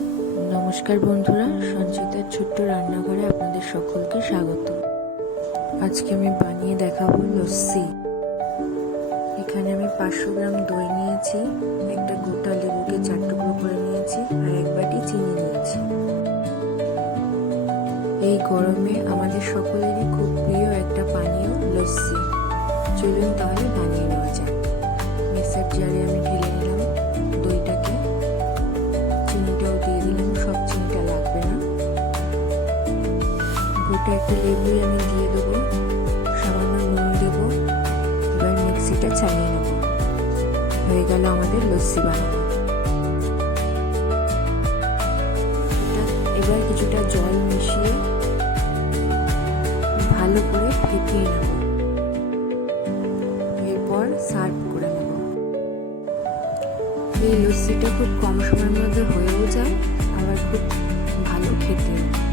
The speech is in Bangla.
নমস্কার বন্ধুরা, সঞ্চিতার ছোট্ট রান্নাঘরে আপনাদের সকলকে স্বাগত। আজকে আমি বানিয়ে দেখাবো লস্যি। এখানে আমি পাঁচশো গ্রাম দই নিয়েছি, একটা গোটা লেবুকে চার টুকরো করে নিয়েছি আর এক বাটি চিনি নিয়েছি। এই গরমে আমাদের সকলেরই খুব প্রিয় একটা পানীয় লস্যি। চলুন তাহলে বানিয়ে নেওয়া যাক। মিক্সার জারে গোটা একটা লেবুই আমি দিয়ে দেবো। সামান্য নুন দেবো। এবার মিক্সিটা চালিয়ে নেব। হয়ে গেল আমাদের লস্যি বানানো। এবার কিছুটা জল মিশিয়ে ভালো করে ফেটিয়ে নেব। এরপর সার্ভ করে নেব। এই লস্যিটা খুব কম সময়ের মধ্যে হয়েও যায়, আবার খুব ভালো খেতেও।